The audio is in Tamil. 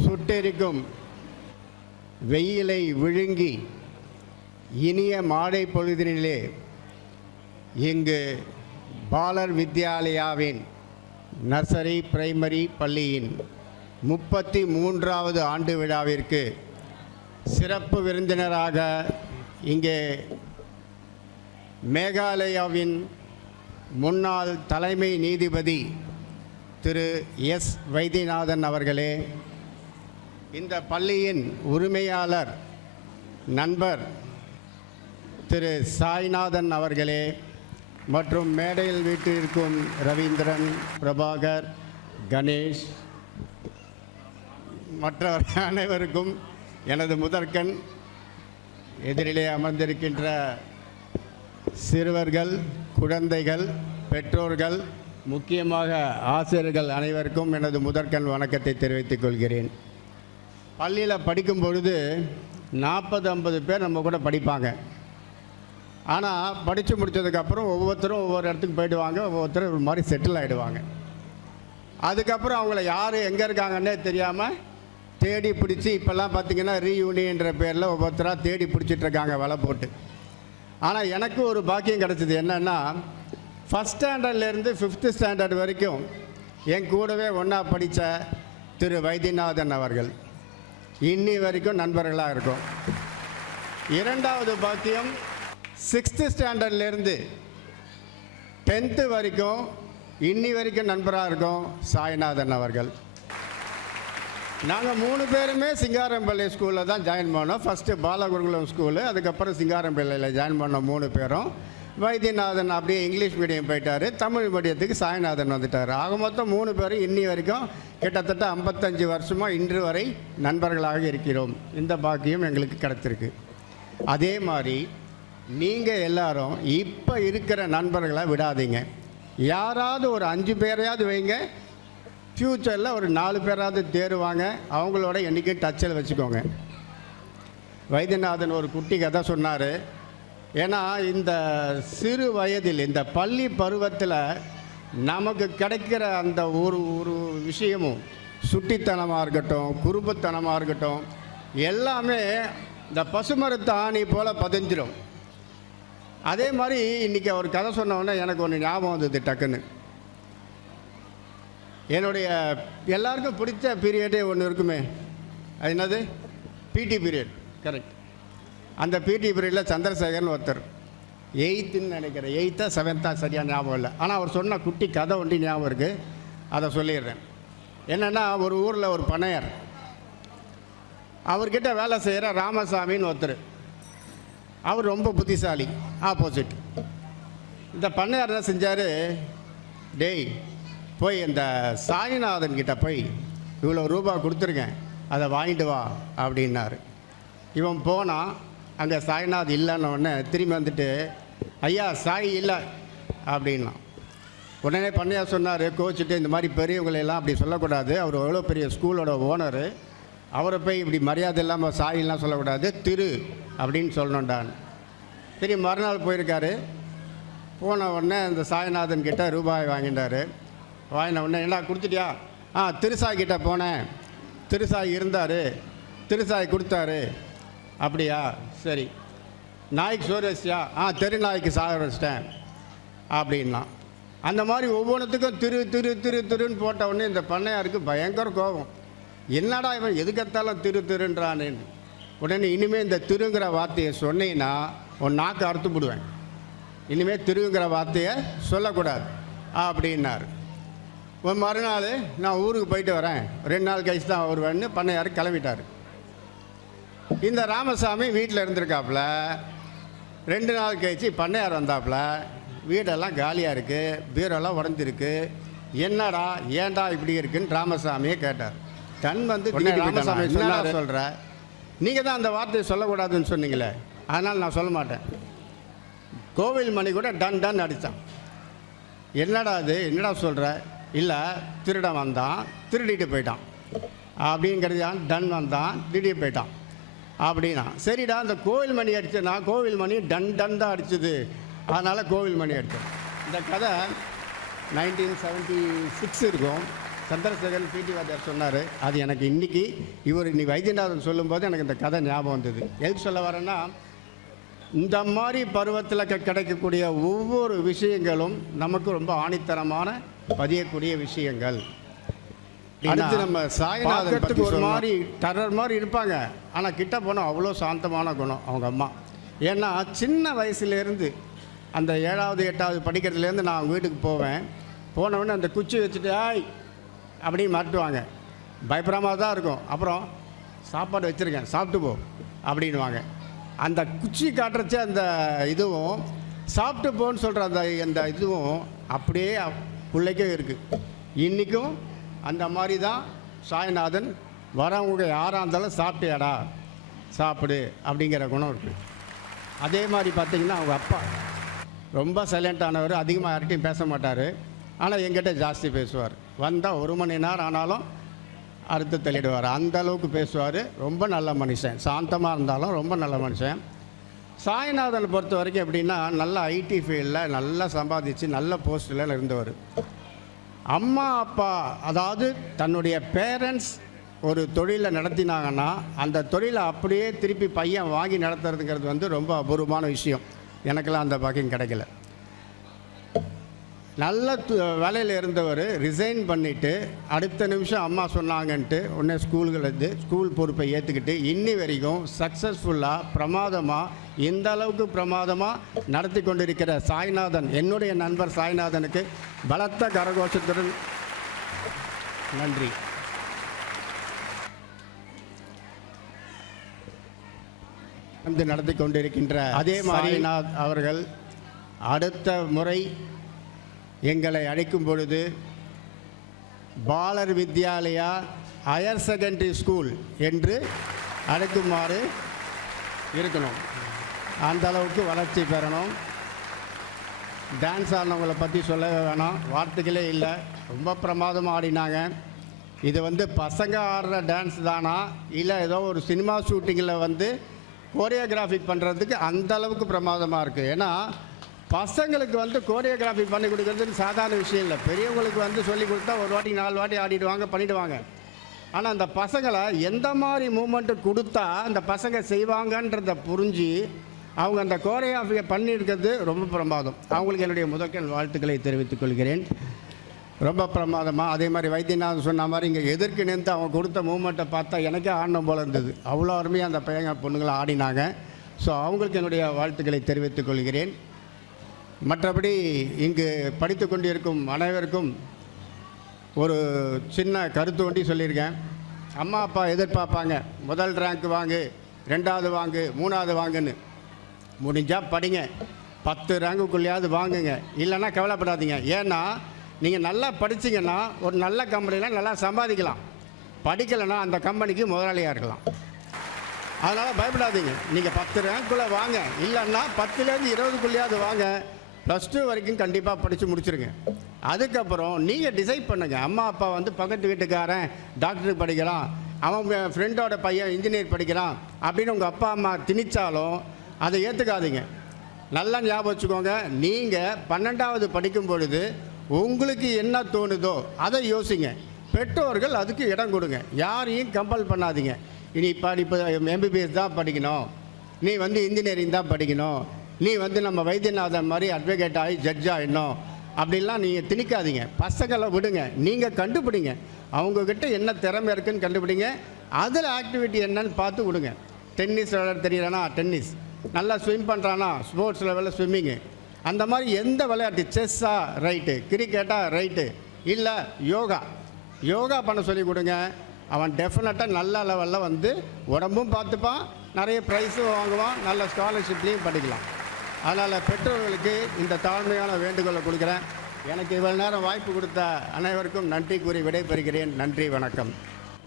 சுட்டெரிக்கும் வெயிலை விழுங்கி இனிய மாலை பொழுதினிலே இங்கு பாலர் வித்யாலயாவின் நர்சரி பிரைமரி பள்ளியின் 33வது ஆண்டு விழாவிற்கு சிறப்பு விருந்தினராக இங்கே மேகாலயாவின் முன்னாள் தலைமை நீதிபதி திரு எஸ் வைத்தியநாதன் அவர்களே, இந்த பள்ளியின் உரிமையாளர் நண்பர் திரு சாய்நாதன் அவர்களே மற்றும் மேடையில் வீட்டிற்கும் ரவீந்திரன், பிரபாகர், கணேஷ் மற்றவர் அனைவருக்கும் எனது முதற்கண், எதிரிலே அமர்ந்திருக்கின்ற சிறுவர்கள், குழந்தைகள், பெற்றோர்கள், முக்கியமாக ஆசிரியர்கள் அனைவருக்கும் எனது முதற்கண் வணக்கத்தை தெரிவித்துக் கொள்கிறேன். பள்ளியில் படிக்கும் பொழுது 40-50 பேர் நம்ம கூட படிப்பாங்க. ஆனால் படித்து முடித்ததுக்கப்புறம் ஒவ்வொருத்தரும் ஒவ்வொரு இடத்துக்கு போயிடுவாங்க, ஒவ்வொருத்தரும் ஒரு மாதிரி செட்டில் ஆகிடுவாங்க. அதுக்கப்புறம் அவங்கள யார் எங்கே இருக்காங்கன்னே தெரியாமல் தேடி பிடிச்சி, இப்போல்லாம் பார்த்திங்கன்னா ரீயூனியன்ற பேரில் ஒவ்வொருத்தராக தேடி பிடிச்சிட்ருக்காங்க வலை போட்டு. ஆனால் எனக்கு ஒரு பாக்கியம் கிடச்சிது. என்னென்னா, ஃபஸ்ட் ஸ்டாண்டர்ட்லேருந்து 5th ஸ்டாண்டர்ட் வரைக்கும் என் கூடவே ஒன்றா படித்த திரு வைத்தியநாதன் அவர்கள் இன்னி வரைக்கும் நண்பர்களாக இருக்கும். இரண்டாவது பாக்கியம், 6th ஸ்டாண்டர்ட்லேருந்து 10th வரைக்கும் இன்னி வரைக்கும் நண்பராக இருக்கும் சாய்நாதன் அவர்கள். நாங்கள் 3 பேருமே சிங்காரம்பள்ளி ஸ்கூலில் தான் ஜாயின் பண்ணோம். ஃபஸ்ட்டு பாலகுருகுலம் ஸ்கூலு, அதுக்கப்புறம் சிங்காரம்பள்ளியில் ஜாயின் பண்ணோம் 3 பேரும். வைத்தியநாதன் அப்படியே இங்கிலீஷ் மீடியம் போயிட்டார், தமிழ் மீடியத்துக்கு சாய்நாதன் வந்துட்டார். ஆக மொத்தம் 3 பேரும் இன்னி வரைக்கும் கிட்டத்தட்ட 55 வருஷமாக இன்று வரை நண்பர்களாக இருக்கிறோம். இந்த பாக்கியம் எங்களுக்கு கிடச்சிருக்கு. அதே மாதிரி நீங்கள் எல்லாரும் இப்போ இருக்கிற நண்பர்களை விடாதீங்க. யாராவது ஒரு 5 பேரையாவது வைங்க. ஃப்யூச்சரில் ஒரு 4 பேராவது தேருவாங்க. அவங்களோட என்றைக்கும் டச்சில் வச்சுக்கோங்க. வைத்தியநாதன் ஒரு குட்டி கதை சொன்னார். ஏன்னா இந்த சிறு வயதில், இந்த பள்ளி பருவத்தில் நமக்கு கிடைக்கிற அந்த ஒரு விஷயமும், சுட்டித்தனமாக இருக்கட்டும், குறும்புத்தனமாக இருக்கட்டும், எல்லாமே இந்த பசுமரத்து ஆணி போல் பதிஞ்சிடும். அதே மாதிரி இன்றைக்கி ஒரு கதை சொன்னோன்னே எனக்கு ஒன்று ஞாபகம் வந்தது டக்குன்னு. என்னுடைய எல்லாருக்கும் பிடிச்ச பீரியடே ஒன்று இருக்குமே, அது என்னது? PT period. கரெக்ட். அந்த பிடி பீரியடில் சந்திரசேகர்னு ஒருத்தர் 8th நினைக்கிறேன், 8th 7th சரியாக ஞாபகம் இல்லை. ஆனால் அவர் சொன்ன குட்டி கதை ஒண்டி ஞாபகம் இருக்குது, அதை சொல்லிடுறேன். என்னென்னா, ஒரு ஊரில் ஒரு பண்ணையார், அவர்கிட்ட வேலை செய்கிற ராமசாமின்னு ஒருத்தர். அவர் ரொம்ப புத்திசாலி, ஆப்போசிட். இந்த பண்ணையார் என்ன செஞ்சார், டேய் போய் இந்த சாய்நாதன் கிட்ட போய் இவ்வளோ ரூபா கொடுத்துருக்கேன், அதை வாங்கிட்டு வா அப்படின்னாரு. இவன் போனான். அங்கே சாய்நாத் இல்லைன்னொடனே திரும்பி வந்துட்டு, ஐயா சாய் இல்லை அப்படின்னா. உடனே பண்ணையார் சொன்னார், கோச்சிட்டு, இந்த மாதிரி பெரியவங்களெல்லாம் அப்படி சொல்லக்கூடாது, அவர் எவ்வளோ பெரிய ஸ்கூலோட ஓனரு, அவரை போய் இப்படி மரியாதை இல்லாமல் சாயிலாம் சொல்லக்கூடாது, திரு அப்படின்னு சொல்லணுண்டான்னு. சரி, மறுநாள் போயிருக்காரு. போன உடனே இந்த சாய்நாதன் கிட்ட ரூபாய் வாங்கிட்டார். வாங்கின உடனே, என்ன கொடுத்துட்டியா? திருசாய் கிட்டே போனேன், திருசாய் இருந்தார், திருசாய் கொடுத்தாரு. அப்படியா, சரி. நாய்க்கு சோறு வச்சியா? தெரு நாய்க்கு சாக வச்சிட்டேன் அப்படின்னா. அந்த மாதிரி ஒவ்வொன்றுத்துக்கும் திரு திரு திரு திருன்னு போட்ட உடனே இந்த பண்ணையாருக்கு பயங்கர கோபம். என்னடா இவன் எதுக்கத்தாலும் திரு திருன்றானேன்னு. உடனே, இனிமேல் இந்த திருங்கிற வார்த்தையை சொன்னீங்கன்னா உன் நாக்கு அறுத்து விடுவேன், இனிமேல் திருங்கிற வார்த்தையை சொல்லக்கூடாது அப்படின்னாரு. ஒரு மறுநாள், நான் ஊருக்கு போயிட்டு வரேன், 2 நாள் கழிச்சு தான் வருவேன்னு பண்ணையார் கிளம்பிட்டார். இந்த ராமசாமி வீட்டில் இருந்திருக்காப்புல. 2 நாள் கழிச்சு பண்ணையார் வந்தாப்புல. வீடெல்லாம் காலியாக இருக்குது, பீரோலாம் உடஞ்சிருக்கு. என்னடா ஏன்டா இப்படி இருக்குன்னு ராமசாமியை கேட்டார். தன் வந்து ராமசாமி சொன்னார், சொல்கிற நீங்கள் தான் அந்த வார்த்தையை சொல்லக்கூடாதுன்னு சொன்னீங்களே, அதனால் நான் சொல்ல மாட்டேன். கோவில் மணி கூட டன் டன் அடித்தான். என்னடா அது, என்னடா சொல்கிற? இல்லை, திருடன் வந்தான், திருடிட்டு போயிட்டான் அப்படிங்கிறது. டன் வந்தான், திருடிட்டு போயிட்டான் அப்படின்னா. சரிடா, அந்த கோவில் மணி அடிச்சதுனா, கோவில் மணி டன் டன் தான் அடிச்சது, அதனால் கோவில் மணி அடித்தேன். இந்த கதை 1976 இருக்கும், சந்திரசேகரன் பிடி வாத்தியார் சொன்னார். அது எனக்கு இன்றைக்கி இன்னைக்கு வைத்தியநாதன் சொல்லும்போது எனக்கு இந்த கதை ஞாபகம் வந்தது. எதுக்கு சொல்ல வரேன்னா, இந்த மாதிரி பருவத்தில் கிடைக்கக்கூடிய ஒவ்வொரு விஷயங்களும் நமக்கு ரொம்ப ஆணித்தரமான பதியக்கூடிய விஷயங்கள். அடுத்து நம்ம சாய்நாதத்துக்கு ஒரு மாதிரி டெரர் மாதிரி இருப்பாங்க, ஆனால் கிட்ட போனால் அவ்வளோ சாந்தமான குணம் அவங்க அம்மா. ஏன்னா சின்ன வயசுலேருந்து அந்த 7வது 8வது படிக்கிறதுலேருந்து நான் அவங்க வீட்டுக்கு போனவுடனே அந்த குச்சி வச்சுட்டு ஆய் அப்படின்னு மாட்டுவாங்க. பயப்படாமல் தான் இருக்கும். அப்புறம் சாப்பாடு வச்சுருக்கேன் சாப்பிட்டு போ அப்படின்வாங்க. அந்த குச்சி காட்டுறச்சே அந்த இதுவும் சாப்பிட்டு போன்னு சொல்கிற அந்த இதுவும் அப்படியே பிள்ளைக்கே இருக்குது. இன்றைக்கும் அந்த மாதிரி தான் சாய்நாதன் வரவங்க யாராக இருந்தாலும் சாப்பிட்டியாடா சாப்பிடு அப்படிங்கிற குணம் இருக்குது. அதே மாதிரி பார்த்திங்கன்னா அவங்க அப்பா ரொம்ப சைலண்ட்டானவர், அதிகமாக யார்கிட்டையும் பேச மாட்டார். ஆனால் எங்கிட்ட ஜாஸ்தி பேசுவார். வந்தால் 1 மணி நேரம் ஆனாலும் அறுத்து தள்ளிடுவார். அந்த அளவுக்கு பேசுவார். ரொம்ப நல்ல மனுஷன், சாந்தமாக இருந்தாலும் ரொம்ப நல்ல மனுஷன். சாய்நாதனை பொறுத்த வரைக்கும் எப்படின்னா, நல்ல ஐடி ஃபீல்டில் நல்லா சம்பாதிச்சு நல்ல போஸ்ட்டில் இருந்தவர். அம்மா அப்பா அதாவது தன்னுடைய பேரண்ட்ஸ் ஒரு தொழிலை நடத்தினாங்கன்னா அந்த தொழிலை அப்படியே திருப்பி பையன் வாங்கி நடத்துறதுங்கிறது ரொம்ப அபூர்வமான விஷயம். எனக்கெல்லாம் அந்த பாக்கியம் கிடைக்கல. நல்ல வேலையில் இருந்தவர் ரிசைன் பண்ணிவிட்டு அடுத்த நிமிஷம் அம்மா சொன்னாங்கன்ட்டு உடனே ஸ்கூல் பொறுப்பை ஏற்றுக்கிட்டு இன்னி வரைக்கும் சக்ஸஸ்ஃபுல்லாக பிரமாதமாக இந்த அளவுக்கு பிரமாதமாக நடத்தி கொண்டிருக்கிற சாய்நாதன், என்னுடைய நண்பர் சாய்நாதனுக்கு பலத்த கரகோஷத்துடன் நன்றி. வந்து நடத்தி கொண்டிருக்கின்ற அதே சாய்நாத் அவர்கள் அடுத்த முறை எங்களை அழைக்கும் பொழுது பாலர் வித்யாலயா ஹையர் செகண்டரி ஸ்கூல் என்று அழைக்குமாறு இருக்கணும். அந்த அளவுக்கு வளர்ச்சி பெறணும். டான்ஸ் ஆடினவங்களை பற்றி சொல்லவே வேணாம், வார்த்தைகளே இல்லை. ரொம்ப பிரமாதமாக ஆடினாங்க. இது பசங்க ஆடுற டான்ஸ் தானா இல்லை ஏதோ ஒரு சினிமா ஷூட்டிங்கில் கோரியோகிராஃபி பண்ணுறதுக்கு அந்த அளவுக்கு பிரமாதமாக இருக்குது. ஏன்னா பசங்களுக்கு கோரியோகிராஃபி பண்ணி கொடுக்குறது சாதாரண விஷயம் இல்லை. பெரியவங்களுக்கு சொல்லி கொடுத்தா ஒரு வாட்டி 4 வாட்டி ஆடிடுவாங்க, பண்ணிவிடுவாங்க. ஆனால் அந்த பசங்களை எந்த மாதிரி மூமெண்ட்டு கொடுத்தா அந்த பசங்க செய்வாங்கன்றதை புரிஞ்சு அவங்க அந்த கோரியோகிராஃபியை பண்ணியிருக்கிறது ரொம்ப பிரமாதம். அவங்களுக்கு என்னுடைய முதற்கண் வாழ்த்துக்களை தெரிவித்துக் கொள்கிறேன். ரொம்ப பிரமாதமாக. அதே மாதிரி வைத்தியநாதன் சொன்ன மாதிரி இங்கே எதிர்க்கு நின்று அவங்க கொடுத்த மூமெண்ட்டை பார்த்தா எனக்கே ஆடணும் போல் இருந்தது. அவ்வளோ அருமையாக அந்த பையங்க பொண்ணுங்களை ஆடினாங்க. ஸோ அவங்களுக்கு என்னுடைய வாழ்த்துக்களை தெரிவித்துக் கொள்கிறேன். மற்றபடி இங்கு படித்து கொண்டிருக்கும் அனைவருக்கும் ஒரு சின்ன கருத்து ஒண்டி சொல்லியிருக்கேன். அம்மா அப்பா எதிர்பார்ப்பாங்க, முதல் ரேங்க் வாங்கு, 2வது வாங்கு, 3வது வாங்குன்னு. முடிஞ்சால் படிங்க, 10 ரேங்குக்குள்ளேயாவது வாங்குங்க. இல்லைன்னா கவலைப்படாதீங்க. ஏன்னா நீங்கள் நல்லா படிச்சிங்கன்னா ஒரு நல்ல கம்பெனியில் நல்லா சம்பாதிக்கலாம். படிக்கலைன்னா அந்த கம்பெனிக்கு முதலாளியாக இருக்கலாம். அதனால் பயப்படாதீங்க. நீங்கள் 10 ரேங்க்குள்ளே வாங்க, இல்லைன்னா 10லேருந்து 20க்குள்ளேயாவது வாங்க. +2 வரைக்கும் கண்டிப்பாக படித்து முடிச்சுருங்க. அதுக்கப்புறம் நீங்கள் டிசைட் பண்ணுங்கள். அம்மா அப்பா பக்கத்து வீட்டுக்காரன் டாக்டருக்கு படிக்கிறான், அவன் ஃப்ரெண்டோட பையன் இன்ஜினியர் படிக்கிறான் அப்படின்னு உங்கள் அப்பா அம்மா திணிச்சாலும் அதை ஏற்றுக்காதீங்க. நல்லா ஞாபகம் வச்சுக்கோங்க. நீங்கள் 12வது படிக்கும் பொழுது உங்களுக்கு என்ன தோணுதோ அதை யோசிங்க. பெற்றோர்கள் அதுக்கு இடம் கொடுங்க. யாரையும் கம்பல் பண்ணாதீங்க. இனி இப்போ MBBS தான் படிக்கணும், நீ இன்ஜினியரிங் தான் படிக்கணும், நீ நம்ம வைத்தியநாதன் மாதிரி அட்வொகேட் ஆகி ஜட்ஜ் ஆகிடணும் அப்படின்லாம் நீங்கள் திணிக்காதீங்க. பசங்களை விடுங்க. நீங்கள் கண்டுபிடிங்க, அவங்கக்கிட்ட என்ன திறமை இருக்குதுன்னு கண்டுபிடிங்க. அதில் ஆக்டிவிட்டி என்னன்னு பார்த்து விடுங்க. டென்னிஸ் விளையாட தெரியலனா டென்னிஸ், நல்லா ஸ்விம் பண்ணுறானா ஸ்போர்ட்ஸ் லெவலில் ஸ்விம்மிங்கு, அந்த மாதிரி எந்த விளையாட்டு, செஸ்ஸா ரைட்டு, கிரிக்கெட்டா ரைட்டு, இல்லை யோகா பண்ண சொல்லி கொடுங்க. அவன் டெஃபினட்டாக நல்ல லெவலில் உடம்பும் பார்த்துப்பான், நிறைய ப்ரைஸும் வாங்குவான், நல்ல ஸ்காலர்ஷிப்லேயும் படிக்கலாம். அதனால் பெற்றோர்களுக்கு இந்த தாழ்மையான வேண்டுகோளை கொடுக்குறேன். எனக்கு இவ்வளவு நேரம் வாய்ப்பு கொடுத்த அனைவருக்கும் நன்றி கூறி விடைபெறுகிறேன். நன்றி, வணக்கம்.